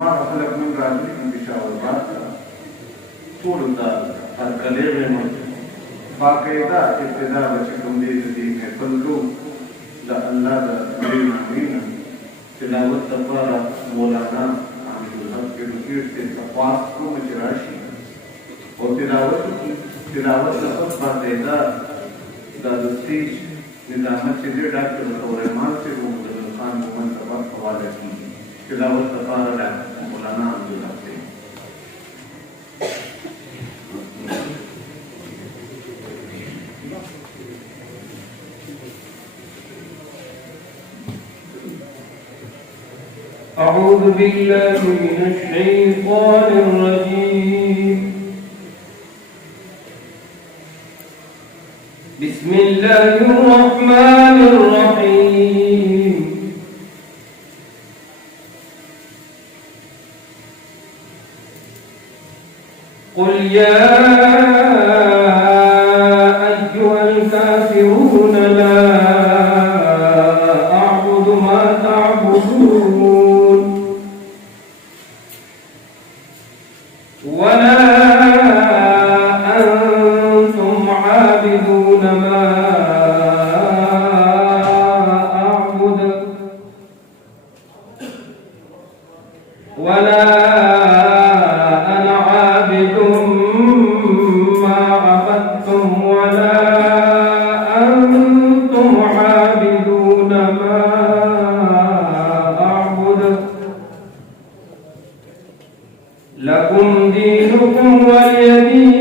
ما خلق من راځي په پېښور باندې ټول دا هر کله ویمه باقاعده ابتدا چې کوم دې دې محفلو د الله د نومونو تلاوت لپاره مولانا عبدالحق کډوکیر ته تفاص کوم چې راشي او تلاوت لپاره باقاعده د سټیج نظامت چې ډاکټر رحمان سے محمد خان محمد صاحب حواله کیږي تلاوت لپاره د مولانا عبدالحق سے أعوذ بالله من الشيطان الرجيم بسم الله الرحمن الرحيم قل يا أيها الكافرون لا أعبد ما تعبدون ولا أنتم عابدون ما أعبد ولا أنا عابد ما عبدتم ولا أنتم عابدون ما أعبد لكم دينكم ولي دين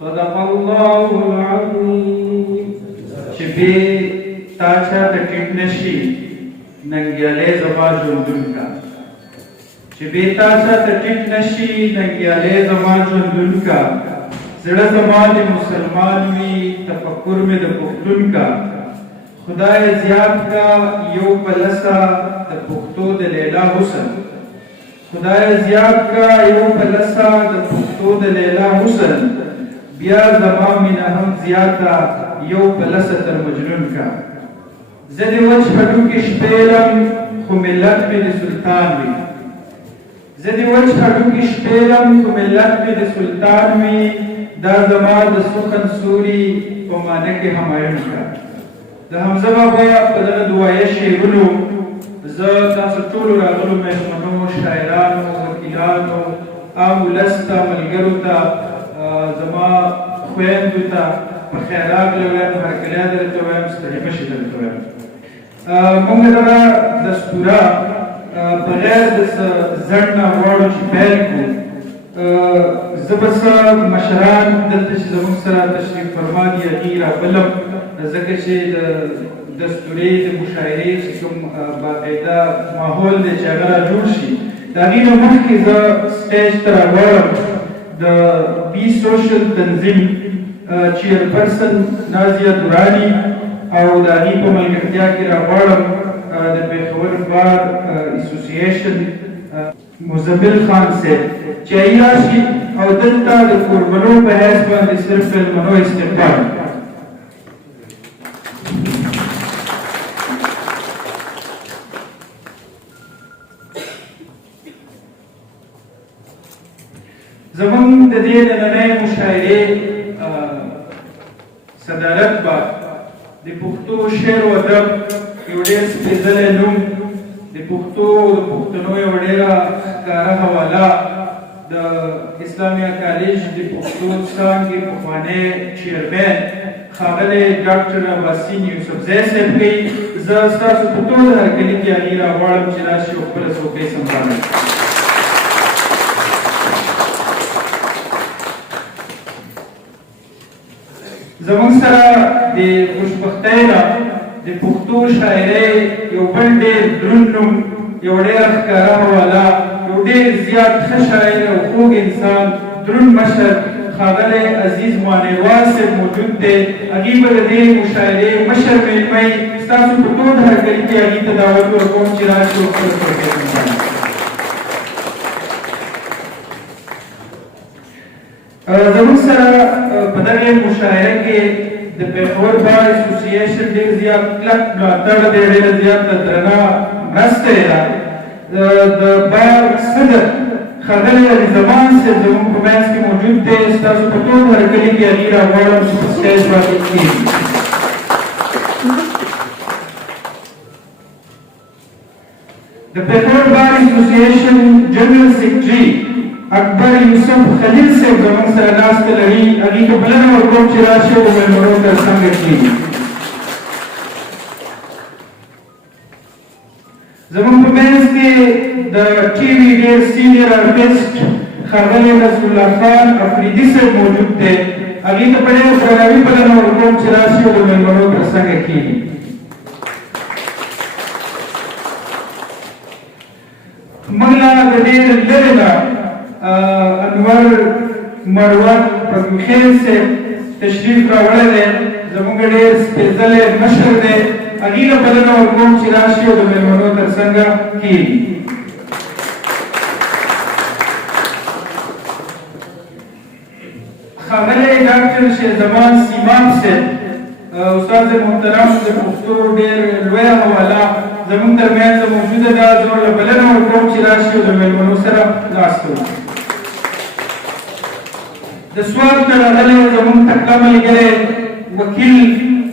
صدق الله العظيم شبه تاچا تکیٹ نشی ننگیالے زما جندن کا شبه تاچا تکیٹ نشی ننگیالے زما جندن کا زړه زما د مسلمان وی تفکر میں د پختون کا خدای زیاد کا یو پلسا د پختو د لیلا حسن خدای زیاد کا یو پلسا د پختو د لیلا حسن بیا زما مینا هم زیادا یو پلسا تر مجنون کا زدی وچ هډو کې شپېلم خو ملت مې د سلطان وي زدی وچ هډو کې شپېلم خو ملت مې د سلطان وي دا زما د سخن سوري په معنی کې همایون کا د حمزه بابا په دغه دعایه شعرونو زه تاسو ټولو راغلو مهمانو شاعرانو وکیلانو عام ولس ته ملګرو ته زما خویندو ته په خیر راغلي وایم هرکلی درته وایم ستړي مه شئ درته وایم موږ دغه دستوره بغیر د ځنډ نه غواړو چې پیل کړو زه به څه مشران دلته چې زموږ سره تشریف فرما دي هغې رابلم ځکه چې د دستورې د مشاعرې چې کوم باقاعده ماحول دی چې هغه را جوړ شي د هغې نه مخکې زه سټیج ته راغواړم د بي سوشل تنظیم چیرپرسن نازیه دراني او د هغې په ملګرتیا کې راغواړم د پېښور بار اسوسییشن مزمل خان صاحب چې هغې راشي او دلته د کوربنو په حیث باندې صرف مېلمنو استقبال زمون د دې نننۍ مشاعرې صدارت به د پښتو شعر و ادب یو ډېر سپېڅلی نوم د پښتو د پښتنو یوه ډېره ښکاره حواله د اسلامیه کالج د پښتو څانګې پخوانی چیرمین ښاغلی ډاکټر عباسین یوسفزی صاحب کوي زه ستاسو په ټول هرکلي کې هغې راغواړم چې راشي او خپله څوکۍ سمباله کړي زموږ سره د خوشبختۍ نه د پښتو شاعرۍ یو بل ډېر دروند نوم یو ډېره ښکاره حواله یو ډېر زیات ښه شاعر او خوږ انسان دروند مشر ښاغلی عزیز مانیوال صاحب موجود دی هغې به د دې مشاعرې مشر مېلمه ستاسو په ټول هرکلي کې هغې ته دعوت ورکوم چې راشي او خپله څوکۍ سمباله زموږ سره په دغې مشاعره کې د پېښور بار اسوسییشن ډېر زیات کلک ملاتړ دی ډېره زیاته درنه مرسته یې ده د بار صدر ښاغلی علي زمان صاحب زموږ په منځ کې موجود دی. ستاسو په ټول هرکلي کې هغې راغواړم چې په سټیج باندې کښېني. د پېښور بار اسوسییشن جنرال سیکرټري اکبر یوسف خلیل صاحب زموږ سره ناسته لري. هغې ته بلنه ورکوم چې راشي او د مېلمنو تر څنګه کښېني. زموږ په منځ کې د ټي وي ډېر سینیر آرټسټ ښاغلی نصر الله خان افریدي صاحب موجود دی. هغې ته په ډېر درناوي بلنه ورکوم چې راشي او د مېلمنو تر څنګه کښېني. موږ لا د ډېر لرې نه انور مروت پرمخیل صاحب تشریف راوړی دی. زموږ ډېر سپېڅلی مشر دی. هغې له بلنه ورکوم چې راشي او د مېلمنو تر څنګه کښېني. ښاغلی ډاکټر شیرزمان سیماب صاحب استاد محترم د پښتو ډېر لویه حواله زموږ تر منځ موجوده ده. زه ورله بلنه ورکوم چې راشي او د مېلمنو سره ناست وکړي. د سوات نه راغلی زموږ تکړه ملګری وکیل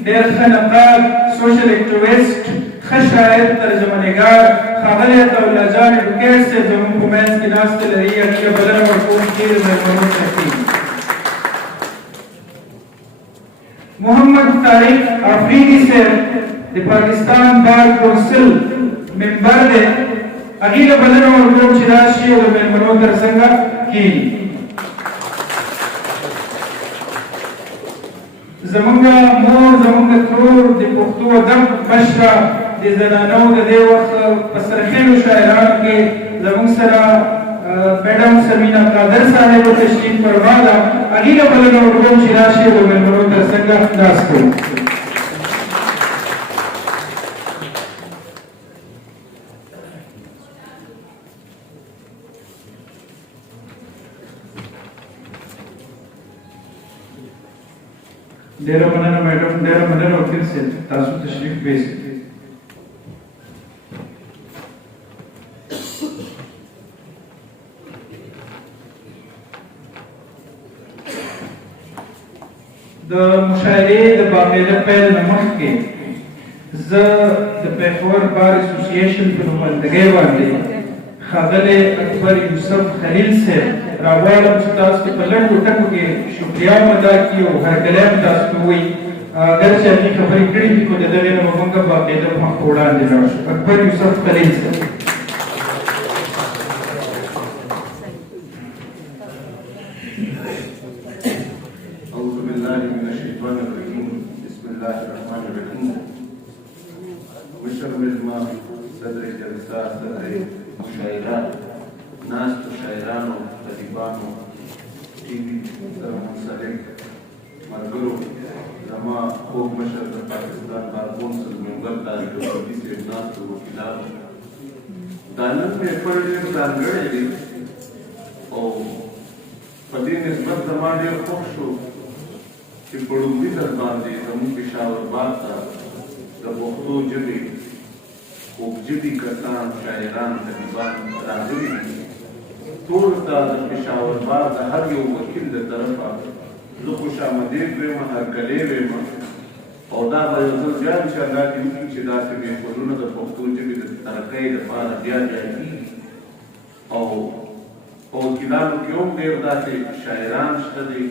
ډېر ښه نقاد سوشل اکټیویسټ ښه شاعر ترجمه نګار ښاغلی عطاالله جان ډوکیټ صاحب زموږ په منځ کې ناسته لري. هغې ته بلنه ورکوم چې د مېلمنو سره کښېني. محمد طارق افریدي صاحب د پاکستان بار کونسل ممبر دی. هغې له بلنه ورکوم چې راشي او د مېلمنو تر څنګه کښېني. زمونږ مور زمونږ ترور د پښتو ادب مشره د زنانو د دې وخت په سرخیلو شاعرانو کې زمونږ سره میډم سمینا قادر صاحب تشریف فرما ده. هغې له بلنه ورکوم چې راشي او د مېلمنو تر څنګه ناست کړو. ډېره مننه میډم. ډېره مننه وکیل صاحب تاسو تشریف پیش کړئ. د مشاعرې د باقاعده پیل نه مخکې زه د پېښور بار اسوسییشن په نمایندګۍ باندې ښاغلی اکبر یوسف خلیل صاحب راغواړم چې تاسو ته په لنډو ټکو کې شکریه هم ادا کړي او هرکلی هم تاسو ته ووایي. اگر چې هغې خبرې کړي دي خو د دغې نه به موږ باقاعده مخ په وړاندې لاړ شو. اکبر یوسف خلیل صاحب. مشر مجمع صدر جلسه صدر مشاعرات ناستو شاعرانو ادیبانو ټي وي سره منسلک ملګرو زما خوږ مشر د پاکستان بار کونسل ممبر طارق افریدي صاحب ناستو وکیلانو دا نن پیپر ډېر ځانګړی دی او په دې نسبت زما ډېر خوښ شو چې په لومړي ځل باندې زموږ پېښور بار ته د پښتو ژبې خوږژبي کسان شاعران ادیبان راغلي دي. ټولو ته د پېښور بار د هر یو وکیل د طرفه زه خوشامدید ویم هرکلی ویم او دا به یو ځل بیا انشاءالله دې وکړي چې داسې محفلونه د پښتو ژبې د ترقۍ دپاره بیا کېږي. او په وکیلانو کې هم ډېر داسې شاعران شته دي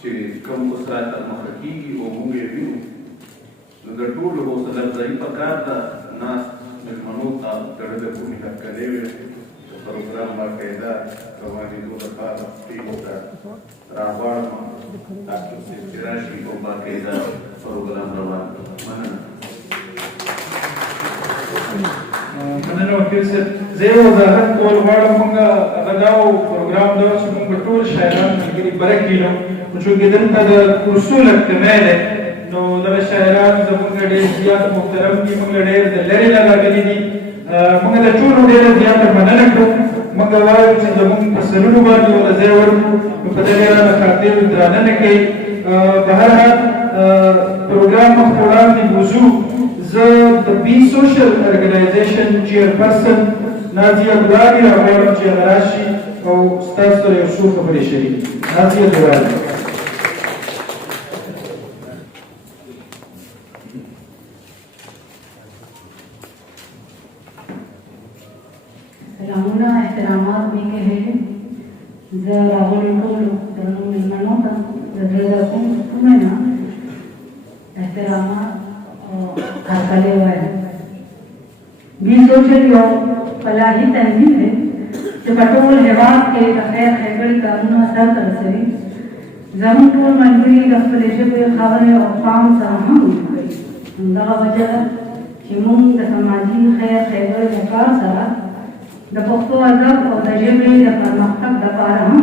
چې کوم اوس راته مخه کېږي او موږ یې وینو. نو د ټولو حوصله افزایي پکار ده. ناست مېلمنو ته زړه د کومې هرکلی ویم د پروګرام باقاعده روانېدو لپاره ټیمو ته راغواړم ډاکټر صاحب چې راشي او باقاعده پروګرام روان کړو. مننه وکیل صاحب. زه یو وضاحت کول غواړم. موږ هغه دا پروګرام دا چې موږ ټول شاعران ملګري بره کښېنو خو چونکې دلته د اصول کمی دی نو دغه شاعران زموږ ډېر زیات محترم دي. موږ ډېر د لرې نه راغلي دي. موږ د ټولو ډېره زیاته مننه کوو. موږ وایو چې زموږ په سرونو باندې ورله ځای ورکړو نو په دغې رانه خاطر درانه نه کوي. به هر حال پروګرام مخ په وړاندې وځو. زه د بي سوشل ارګنایزیشن چیرپرسن نازیه ګلالي راغواړم چې هغه راشي او ستاسو سره یو څو خبرې شریکې کړي. نازیه ګلالي. سلامونه احترامات مې کوي. زه راغلو ټولو درنو مېلمنو ته د زړه کوم نه احترامات او هرکلی وایم. بي سوشل یو فلاحي تنظیم دی چې په ټول هېواد کې د خیر ښېګڼې کارونه سرته رسوي. زموږ ټول ملګري د خپلې ژبې خبرې او پام سره هم کوي. همدغه وجه ده چې موږ د سماجي خیر ښېګڼې د کار سره د پښتو ادب او د ژبې د پرمختګ لپاره هم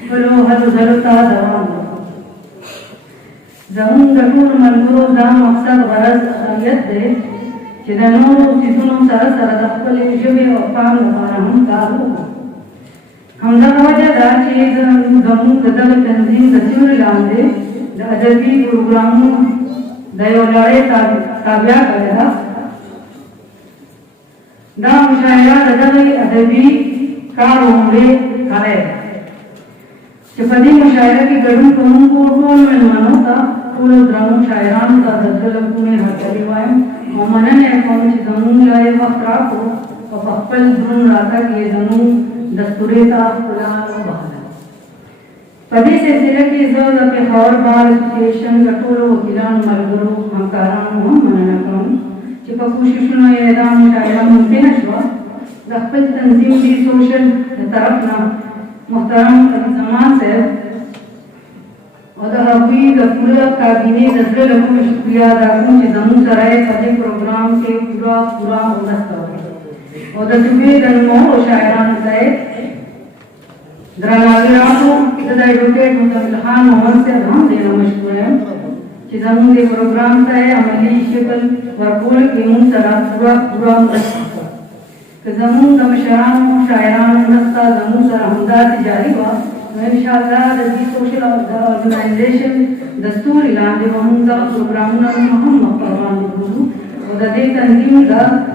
خپلو هلو ځلو ته دوام ورکوو. زموږ د ټولو ملګرو دا مقصد غرض اهمیت دی چې د نورو څیزونو سره سره د خپلې ژبې او پام لپاره هم کار وکړو. همدغه وجه ده چې زموږ د دغه تنظیم د سیوري لاندې د ادبي پروګرامونو د یو لړۍ تابع کړې ده. دا مشاعره د دغه ادبي کار عمرې کړی ده چې په دې مشاعره کې ګډون کوونکو ټولو مېلمنو ته ټولو درنو شاعرانو ته د زړه له کومې هرکلی وایم او مننه کوم چې زموږ له یې وخت راکړو او په خپل دروند راتګ یې زموږ دستورې ته ښکلا وبخښله. په دې سلسله کې زه د پېښور بار اسوسیېشن د ټولو وکیلانو ملګرو همکارانو هم مننه کوم چې په کوششونو یې دا مشاعره ممکنه شوه. د خپل تنظیم بي سوشل د طرف نه محترم علي زمان صاحب او د هغوی د پوره کابینې د زړه له کومې شکریه ادا کوم چې زموږ سره یې په دې پروګرام کې پوره مرسته وکړه او د صوبې د نوموړو شاعرانو ته یې درناوی راکړو. زه د ایډوکیټ مزمل خان محمد صاحب هم ډېره مشکوره یم چې زموږ دې پروګرام ته یې عملي شکل ورکولو کې موږ سره پوره مرسته وکړه. که زموږ د مشرانو شاعرانو مرسته زموږ سره همداسې جاري وه نو انشاءالله د بي سوشل ارګنایزیشن د ستوري لاندې به موږ دغه پروګرامونه هم مخته وړاندې کړو او د دې تنظیم د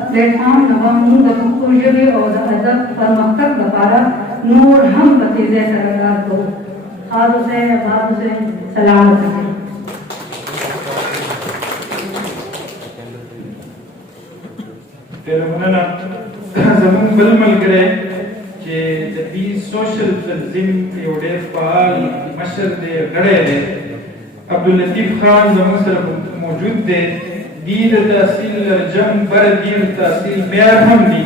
پلیټفارم نه به موږ د پښتو ژبې او د ادب پرمختګ لپاره نور هم په تیزۍ سره کار کوو. ښاد اوسئ، اباد اوسئ، سلامت اوسئ. ډېره مننه. زموږ بل ملګری چې د بي سوشل تنظیم یو ډېر فعال مشر دی، غړی دی، عبداللطیف خان زموږ سره موجود دی. دی د تحصیل جنګ بره دی د تحصیل معیار هم دی.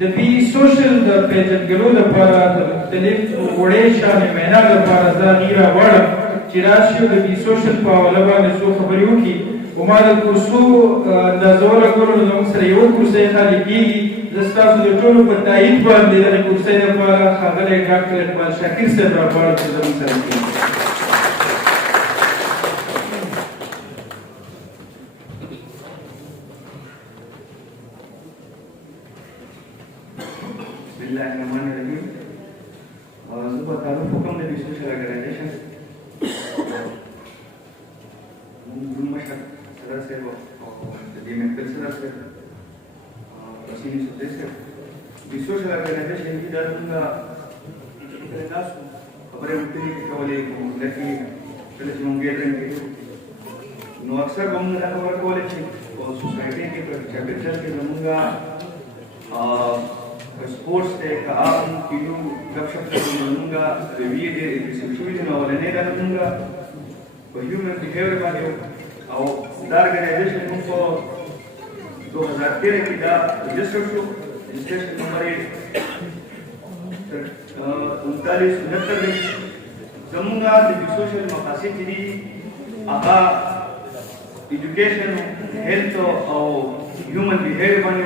د بي سوشل د پیژندګلو لپاره د مختلف وړې شانې معنا لپاره زه هغې راغواړم چې راشي او د بي سوشل په حواله باندې څو خبرې وکړي. و ما د کورسو اندازوله کولو نو زموږ سره یوه کورسۍ خالي کېږي. زه ستاسو د ټولو په تایید باندې دغې کورسۍ لپاره ښاغلی ډاکټر اقبال شاکر صاحب راغواړم چې زموږ سره کېږي. بسم الله الرحمن الرحیم. زه به تعارف وکړم د بي سوشل ارګنایزیشن. موږ مشر صدر صاحب او د دې محفل صدر صاحب رسمي صدر صاحب بي سوشل ارګنایزیشن کې دا څنګه تاسو خبرې وکړې کولې کوم لکه کله چې موږ ګډون کړو نو اکثر موږ دا خبره کولې چې په سوسایټي کې په چاپیټر کې موږ سپورټس ته کار کیلو گپشپ کومه ریویو دې ریسپشن نو ولنه دا موږ په هیومن بیهیویر باندې او دا ارګنایزیشن موږ په 2013 کې دا رجسټر شو. رجسټریشن نمبر یې 3969 زموږ د بي سوشل مقاصد دي هغه ایجوکیشن، هیلث او هیومن بیهیویر باندې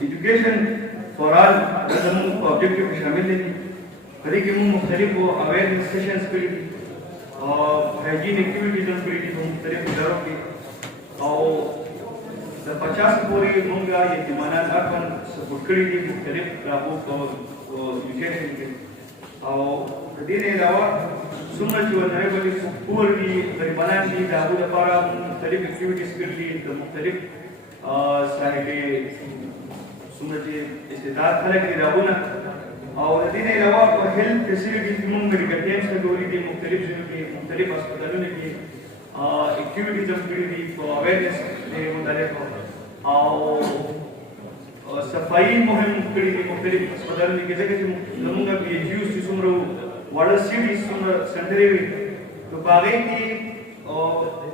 ایجوکیشن فار آل زموږ په اوبجیکټیو کې شامل دي. په دې کې موږ مختلفو اویرنس سیشنز کړي دي او هایجین اکټیویټیز هم کړي دي په مختلفو ادارو کې او د 50 پورې موږ یتیمانان اړوند سپورټ کړي دي مختلف رابط او ایجوکیشن کې. او د دې نه علاوه څومره چې ولربلې پور دي غریبانان دي د هغو لپاره مختلف اکټیویټیز کړي دي د مختلف صاحبې څومره چې استعداد خلک دي د هغو نه او د دې نه علاوه په هیلث فیسیلیټیز موږ میډیکل ټیمز ته دي مختلف ځایونو کې مختلف هسپتالونو کې اکټیویټیز هم کړي دي په اویرنس د متعلق او صفایي مهم کړي دي مختلف هسپتالونو کې ځکه چې زموږ پی ایچ یوز چې څومره وړه سیټیز څومره سنټرې وي نو په هغې کې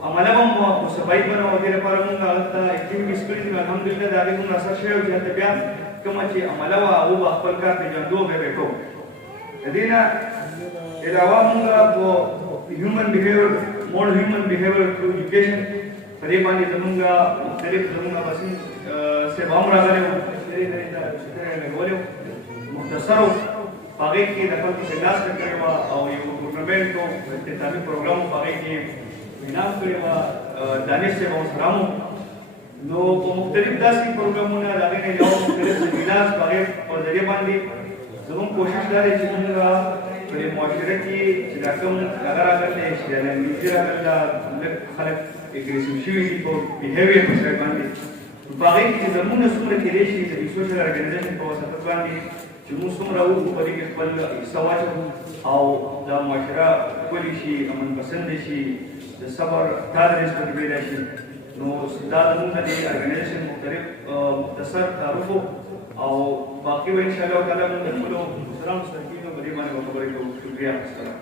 عمله به مو په صفایي باندې او دې لپاره موږ هغه ته اکټیویټیز کړي دي الحمدلله د هغې موږ اثر شوی چې هلته بیا کومه چې عمله وه هغو به خپل کار پېژندو بیا به یې کوو د دې نه علاوه موږ په هیومن بهیویر more human behavior through education په دې باندې زموږ مختلف زموږ بسین سیبام راغلی وو لرې لرې دا لګولی وو مختصر وو په هغې کې د خلکو سمناسته کړې وه او یو ټورنمنټ و اختتامي پروګرام و په هغې کې انعام کړې وه دانش صاحب هم سره هم نو په مختلف داسې پروګرامونه د هغې نه علاوه مختلف سیمینارز په هغې په ذریعه باندې زموږ کوشش دا دی چې موږ په دې معاشره کې چې دا کوم هغه راغلی چې د انګلیسي راغله لږ خلک اګریسیو شوي دي په بیهیویر په سایډ باندې په هغې کې چې زموږ نه څومره کېدی شي د سوشل ارګنایزیشن په وساطت باندې چې موږ څومره وکړو په دې کې خپل حصه واچوو او دا معاشره ښکلې شي امن پسنده شي د صبر تالرنس پکې پیدا شي نو دا زموږ د دې ارګنایزیشن مختصر تعارف او باقي به انشاءالله تعالی موږ د خپلو مشرانو سره کېږو په دې باندې به خبرې کوو شکریه السلام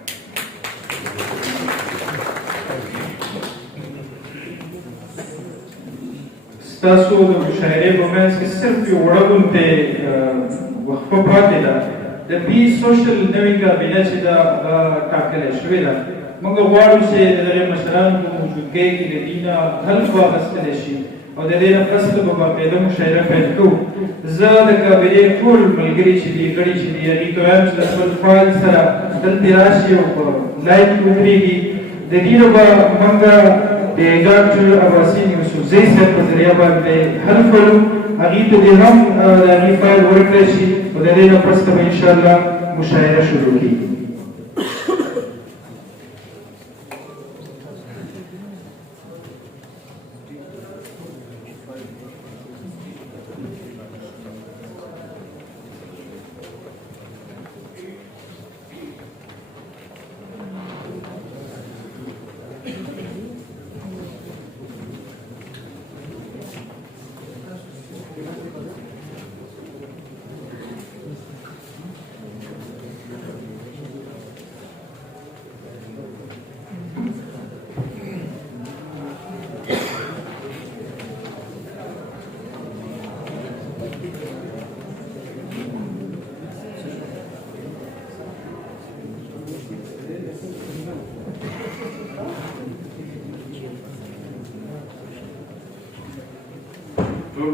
ستاسو د مشاعرې په منځ کې صرف یو وړه غوندې وقفه پاتې ده د بي سوشل نوې کابینه چې ده هغه ټاکلی شوې ده موږ غواړو چې د دغې مشرانو په موجودګۍ کې د دې نه حلف واخیستلی شي او د دې نه پس به باقاعده مشاعره پیل کوو زه د کابینې ټول ملګري چې دي غړي چې دي هغې ته وایم چې د خپل فایل سره دلتې راشي او په لایف کې ودرېږي د دې نه به موږ د ډاکټر اباسین یوسفزۍ صاحب په ذریعه باندې حلف ولو هغې ته دې هم د هغې فایل ورکړی شي او د دې نه پس ته به انشاءالله مشاعره شروع کېږي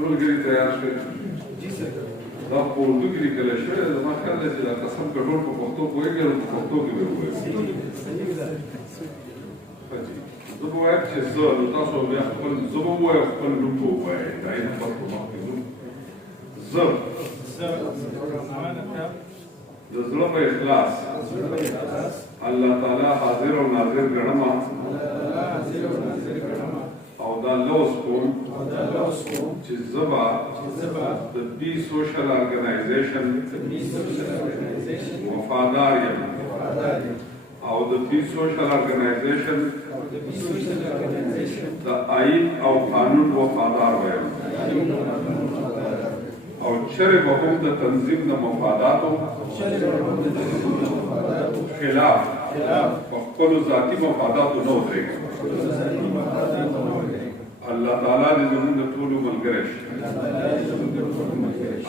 ملګري تیار شوي دا په اردو کې لیکلی شوی دی زما خیال دی چې دا قسم که ټول په پښتو پوهېږي نو په پښتو کې به ووایو زه به وایم چې زه نو تاسو بیا خپل زه به ووایم خپل نوم به ووایئ دا یې نمبر په مخکې نوم زه د زړه په اخلاص الله تعالی حاضر او ناظر ګڼمه او دا لوز کوم چې زه به د دې سوشل ارګنایزیشن وفادار یم او د دې سوشل ارګنایزیشن د آئین او قانون وفادار ویم او چرې به هم د تنظیم د مفاداتو خلاف په خپلو ذاتي مفاداتو نه ودرېږم الله تعالی دې زموږ د ټولو ملګری شي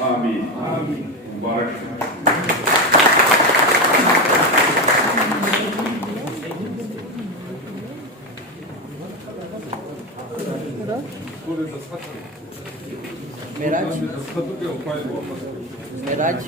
آمین مبارک شي मेराज